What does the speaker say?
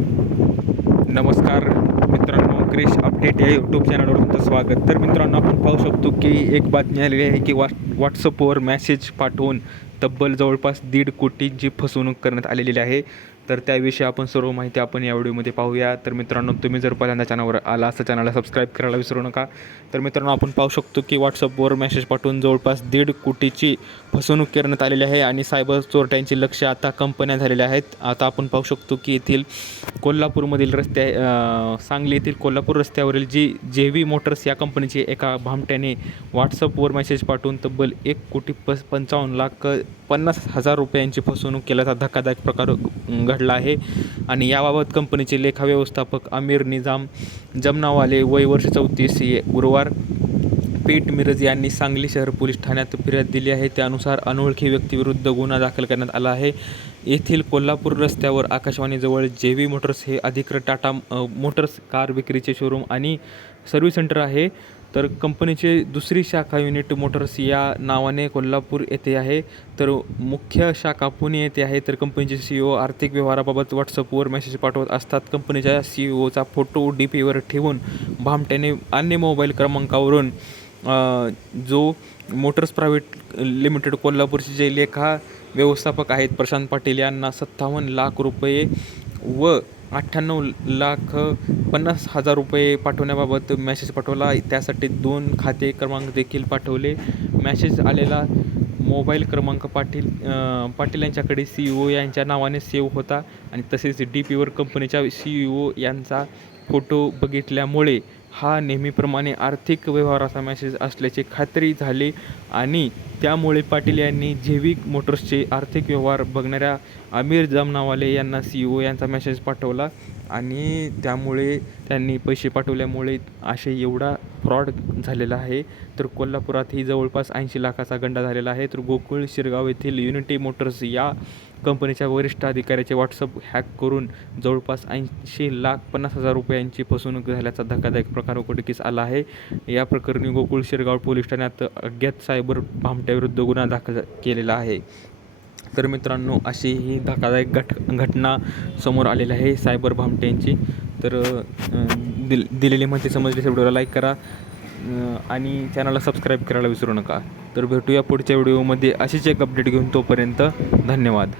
नमस्कार मित्रांनो, क्रिश अपडेट या यूट्यूब चॅनलवर तुमचं स्वागत. तर मित्रांनो, आपण पाहू शकतो की एक बातमी आलेली आहे की व्हॉट्सअपवर मेसेज पाठवून तब्बल जवळपास 1.5 कोटींची फसवणूक करण्यात आलेली आहे. तर त्याविषयी आपण सर्व माहिती आपण या व्हिडिओमध्ये पाहूया. तर मित्रांनो, तुम्ही जर पहिल्यांदा चॅनलवर आला असं चॅनलला सबस्क्राईब करायला विसरू नका. तर मित्रांनो, आपण पाहू शकतो की व्हॉट्सअपवर मेसेज पाठवून जवळपास 1.5 कोटीची फसवणूक करण्यात आलेली आहे आणि सायबर चोरट्यांचे लक्ष आता कंपन्या झालेल्या आहेत. आता आपण पाहू शकतो की येथील कोल्हापूरमधील सांगली येथील कोल्हापूर रस्त्यावरील JV मोटर्स या कंपनीचे एका भामट्याने व्हॉट्सअपवर मेसेज पाठवून तब्बल 1,55,50,000 रुपयांची फसवणूक केल्याचा धक्कादायक प्रकार घडला आहे. आणि याबाबत कंपनीचे लेखा व्यवस्थापक आमिर निजाम जमनावाले वय वर्ष 34 गुरुवार पेठ मिरज यांनी सांगली शहर पोलीस ठाण्यात फिर्याद दिली आहे. त्यानुसार अनोळखी व्यक्तीविरुद्ध गुन्हा दाखल करण्यात आला आहे. येथील कोल्हापूर रस्त्यावर आकाशवाणीजवळ JV मोटर्स हे अधिकृत टाटा मोटर्स कार विक्रीचे शोरूम आणि सर्व्हिस सेंटर आहे. तर कंपनीचे दुसरी शाखा युनिट मोटर्स या नावाने कोल्हापूर येथे आहे. तर मुख्य शाखा पुणे येथे आहे. तर कंपनीचे CEO आर्थिक व्यवहाराबाबत व्हॉट्सअपवर मेसेज पाठवत असतात. कंपनीच्या CEOचा फोटो DPवर ठेवून भामट्याने अन्य मोबाईल क्रमांकावरून जो मोटर्स प्रायव्हेट लिमिटेड कोल्हापूरचे जे लेखा व्यवस्थापक आहेत प्रशांत पाटील यांना 57 लाख रुपये व 98,50,000 रुपये पाठवण्याबाबत मेसेज पाठवला. त्यासाठी 2 खाते क्रमांक देखील पाठवले. मेसेज आलेला मोबाईल क्रमांक पाटील यांच्याकडे CEO यांच्या नावाने सेव्ह होता आणि तसेच DPवर कंपनीच्या CEO यांचा फोटो बघितल्यामुळे हा नेहमीप्रमाणे आर्थिक व्यवहाराचा मेसेज असल्याची खात्री झाली आणि त्यामुळे पाटील यांनी JV मोटर्सचे आर्थिक व्यवहार बघणाऱ्या आमिर जमनावाले यांना CEO यांचा मेसेज पाठवला आणि त्यामुळे त्यांनी पैसे पाठवल्यामुळे एवढा फ्रॉड झालेला आहे. तर कोल्हापुरातही जवळपास 80 लाखाचा गंडा झालेला आहे. तर गोकुळ शिरगाव येथील युनिटी मोटर्स या कंपनीच्या वरिष्ठ अधिकाऱ्याचे व्हॉट्सअप हॅक करून जवळपास 80,50,000 रुपयांची फसवणूक झाल्याचा धक्कादायक प्रकार उघडकीस आला आहे. या प्रकरणी गोकुळ शिरगाव पोलीस ठाण्यात अज्ञात सायबर भामट्याविरुद्ध गुन्हा दाखल केलेला आहे. तर मित्रांनो, अशी ही धक्कादायक घटना समोर आलेली आहे सायबर भामट्यांची. तर दिलेली माहिती समजली व्हिडिओला लाईक करा आणि चॅनलला सबस्क्राईब करायला विसरू नका. तर भेटूया पुढच्या व्हिडिओमध्ये अशीच एक अपडेट घेऊन. तोपर्यंत धन्यवाद.